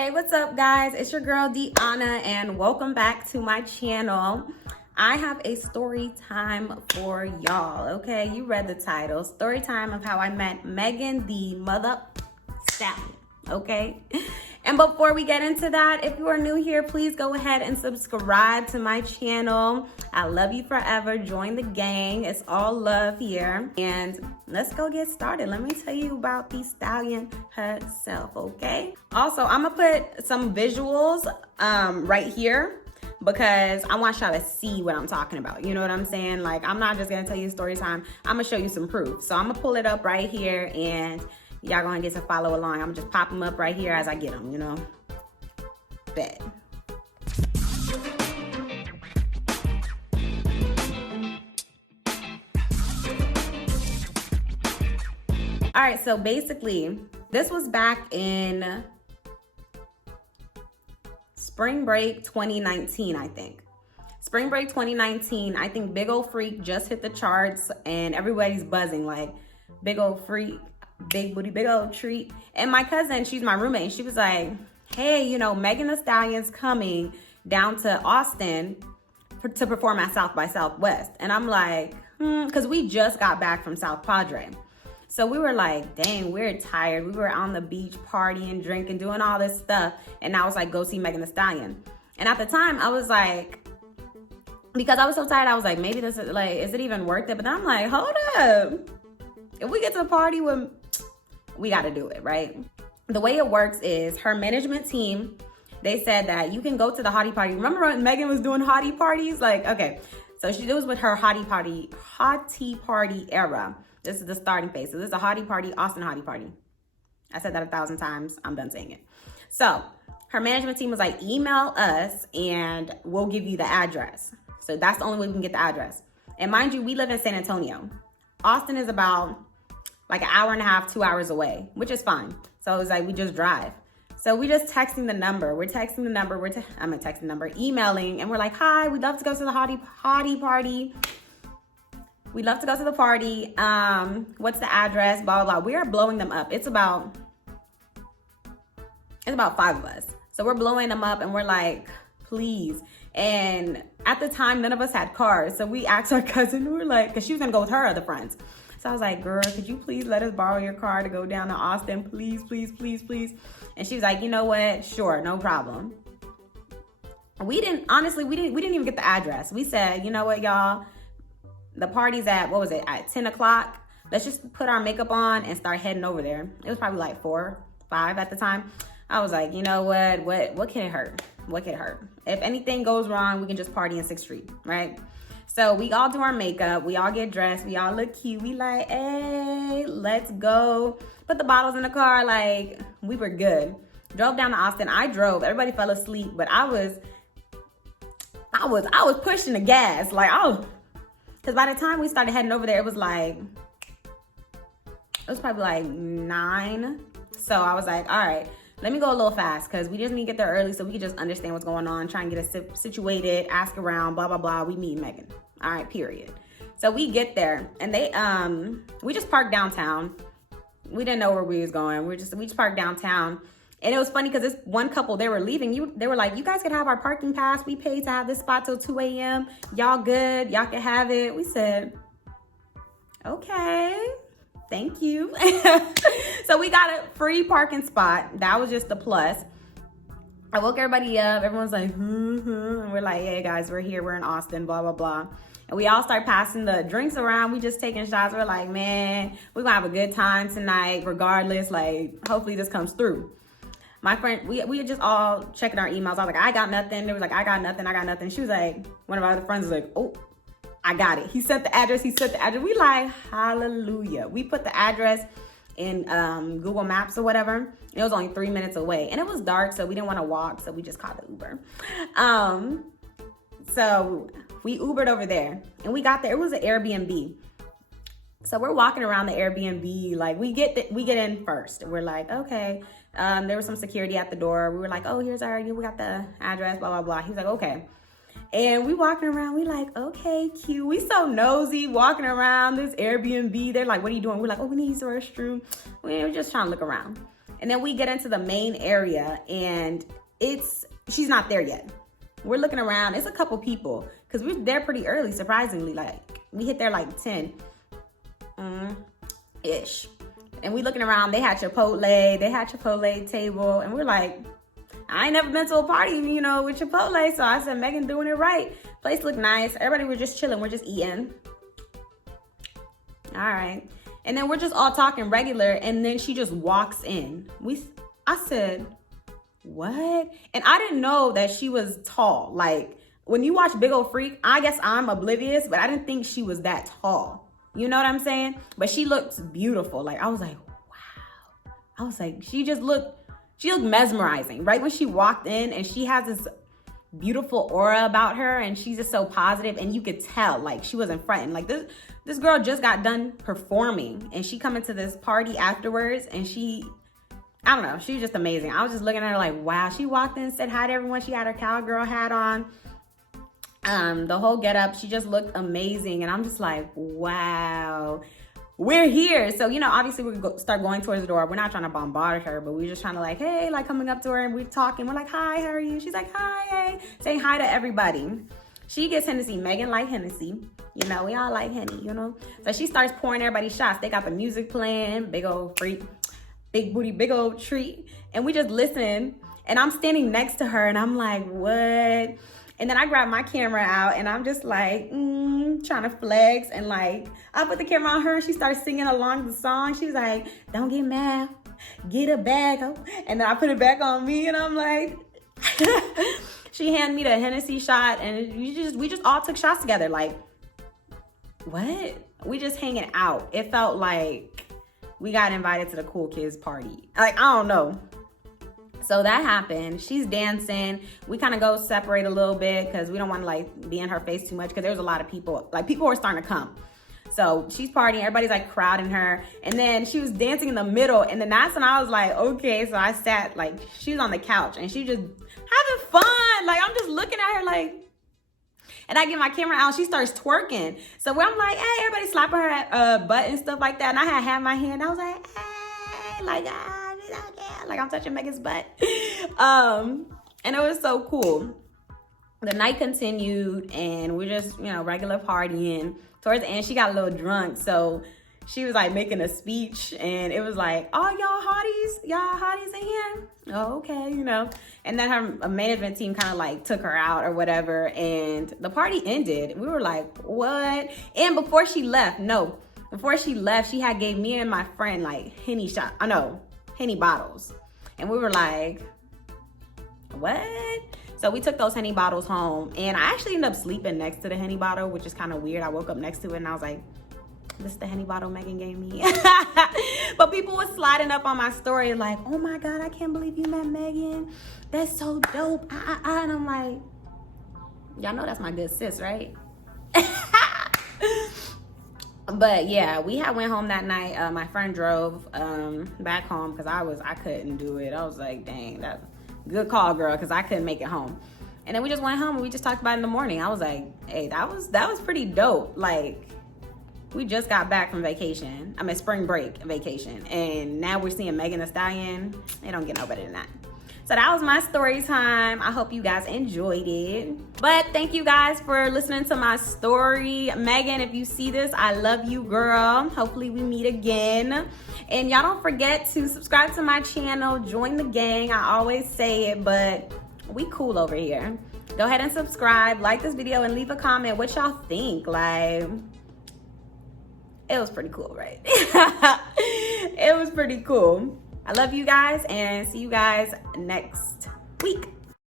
Hey, what's up, guys? It's your girl Deanna, and welcome back to my channel. I have a story time for y'all. Okay, you read the title. Story time of how I met Megan the mother stallion. Okay, and before we get into that, if you are new here, please go ahead and subscribe to my channel. I love you forever. Join the gang. It's all love here, and let's go get started. Let me tell you about the stallion herself. Okay, also I'm gonna put some visuals right here because I want y'all to see what I'm talking about. You know what I'm saying? Like, I'm not just gonna tell you story time. I'm gonna show you some proof. So I'm gonna pull it up right here, and y'all gonna get to follow along. I'm gonna just pop them up right here as I get them, you know? Bet. All right, so basically, this was back in spring break 2019, I think. Spring break 2019, I think Big Ol' Freak just hit the charts and everybody's buzzing like, Big Ol' Freak, big booty, big old treat. And my cousin, she's my roommate, and she was like, hey, you know, Megan Thee Stallion's coming down to Austin to perform at South by Southwest. And I'm like, because we just got back from South Padre. So we were like, dang, we're tired. We were on the beach partying, drinking, doing all this stuff. And I was like, go see Megan Thee Stallion. And at the time, I was like, because I was so tired, I was like, maybe this is like, is it even worth it? But then I'm like, hold up. If we get to the party with, we got to do it, right? The way it works is her management team, they said that you can go to the hottie party. Remember when Megan was doing hottie parties? Like, okay, so she was with her hottie party era. This is the starting phase. So this is a hottie party, Austin hottie party. I said that 1,000 times. I'm done saying it. So her management team was like, email us and we'll give you the address. So that's the only way we can get the address. And mind you, we live in San Antonio. Austin is about like an hour and a half, 2 hours away, which is fine. So it was like, we just drive. So we just texting the number. We're texting the number. I'm gonna text the number, emailing, and we're like, hi, we'd love to go to the hottie party. We'd love to go to the party. What's the address? Blah, blah, blah. We are blowing them up. It's about 5 of us. So we're blowing them up and we're like, please. And at the time, none of us had cars. So we asked our cousin, we were like, because she was gonna go with her other friends. So I was like, girl, could you please let us borrow your car to go down to Austin? Please, please, please, please. And she was like, you know what? Sure, no problem. We didn't even get the address. We said, you know what, y'all? The party's at, at 10 o'clock. Let's just put our makeup on and start heading over there. It was probably like 4, 5 at the time. I was like, you know what can it hurt? What can it hurt? If anything goes wrong, we can just party in 6th Street, right? So we all do our makeup, we all get dressed, we all look cute. We like, hey, let's go. Put the bottles in the car, like, we were good. Drove down to Austin. I drove, everybody fell asleep, but I was pushing the gas. Like, because by the time we started heading over there, it was probably like 9. So I was like, all right, let me go a little fast because we just need to get there early so we can just understand what's going on, try and get us situated, ask around, blah, blah, blah. We meet Megan. All right, period. So we get there and we just parked downtown. We didn't know where we was going. We just parked downtown. And it was funny because this one couple, they were leaving. They were like, you guys can have our parking pass. We paid to have this spot till 2 a.m. Y'all good? Y'all can have it. We said, okay. Thank you. So we got a free parking spot. That was just a plus. I woke everybody up. Everyone's like, And we're like, hey guys, we're here. We're in Austin, blah, blah, blah. And we all start passing the drinks around. We just taking shots. We're like, man, we're gonna have a good time tonight, regardless. Like, hopefully this comes through. My friend, we just all checking our emails. I was like, I got nothing. They was like, I got nothing. She was like, one of our other friends was like, oh, I got it. He sent the address. We like, hallelujah. We put the address in Google Maps or whatever. It was only 3 minutes away. And it was dark, so we didn't want to walk. So we just called the Uber. So we Ubered over there. And we got there. It was an Airbnb. So we're walking around the Airbnb. Like, we get in first. We're like, okay. There was some security at the door. We were like, oh, we got the address, blah, blah, blah. He was like, okay. And we walking around, we like, okay, cute. We so nosy walking around this Airbnb. They're like, what are you doing? We're like, oh, we need to use the restroom. We were just trying to look around. And then we get into the main area and she's not there yet. We're looking around. It's a couple people because we're there pretty early, surprisingly. Like, we hit there like 10-ish. And we looking around. They had Chipotle table. And we're like, I ain't never been to a party, you know, with Chipotle. So I said, Megan doing it right. Place looked nice. Everybody was just chilling. We're just eating. All right. And then we're just all talking regular. And then she just walks in. I said, what? And I didn't know that she was tall. Like, when you watch Big Ol' Freak, I guess I'm oblivious, but I didn't think she was that tall. You know what I'm saying? But she looks beautiful. Like, I was like, wow. I was like, she looked mesmerizing. Right when she walked in, and she has this beautiful aura about her, and she's just so positive, and you could tell, like, she wasn't fronting. Like, this girl just got done performing, and she come into this party afterwards, and I don't know, she was just amazing. I was just looking at her like, wow. She walked in, said hi to everyone. She had her cowgirl hat on. The whole getup, she just looked amazing. And I'm just like, wow, we're here. So, you know, obviously we start going towards the door. We're not trying to bombard her, but we're just trying to like, hey, like coming up to her and we're talking. We're like, hi, how are you? She's like, hi, hey, saying hi to everybody. She gets Hennessy. Megan like Hennessy. You know, we all like Henny, you know? So she starts pouring everybody shots. They got the music playing, Big Ol' Freak. Big booty, big old treat. And we just listen. And I'm standing next to her and I'm like, what? And then I grab my camera out and I'm just like, trying to flex. And like, I put the camera on her and she starts singing along the song. She's like, don't get mad, get a bag. And then I put it back on me and I'm like, she handed me the Hennessy shot and we just all took shots together. Like, what? We just hanging out. It felt like we got invited to the cool kids party. Like, I don't know. So that happened. She's dancing. We kind of go separate a little bit because we don't want to like be in her face too much because there's a lot of people. Like, people were starting to come. So she's partying. Everybody's like crowding her. And then she was dancing in the middle. And then that's when I was like, okay. So I sat, like, she's on the couch and she just having fun. Like, I'm just looking at her like, and I get my camera out, she starts twerking. So I'm like, hey, everybody slapping her butt and stuff like that. And I had in my hand. I was like, hey, like I'm touching Megan's butt. And it was so cool. The night continued and we're just, you know, regular partying. Towards the end, she got a little drunk. So she was like making a speech and it was like, oh, y'all hotties in here? Oh, okay, you know. And then her management team kind of like took her out or whatever. And the party ended. We were like, what? And before she left, she had gave me and my friend like Henny bottles. And we were like, what? So we took those Henny bottles home. And I actually ended up sleeping next to the Henny bottle, which is kind of weird. I woke up next to it and I was like, this is the Henny bottle Megan gave me. But people were sliding up on my story like, oh my God, I can't believe you met Megan. That's so dope. And I'm like, y'all know that's my good sis, right? But yeah, we had went home that night. My friend drove back home because I couldn't do it. I was like, dang, that's good call, girl, because I couldn't make it home. And then we just went home and we just talked about it in the morning. I was like, hey, that was pretty dope. Like, we just got back from vacation. I mean, spring break vacation. And now we're seeing Megan Thee Stallion. It don't get no better than that. So that was my story time. I hope you guys enjoyed it. But thank you guys for listening to my story. Megan, if you see this, I love you, girl. Hopefully we meet again. And y'all don't forget to subscribe to my channel. Join the gang. I always say it, but we cool over here. Go ahead and subscribe, like this video, and leave a comment what y'all think. Like, it was pretty cool, right? It was pretty cool. I love you guys and see you guys next week.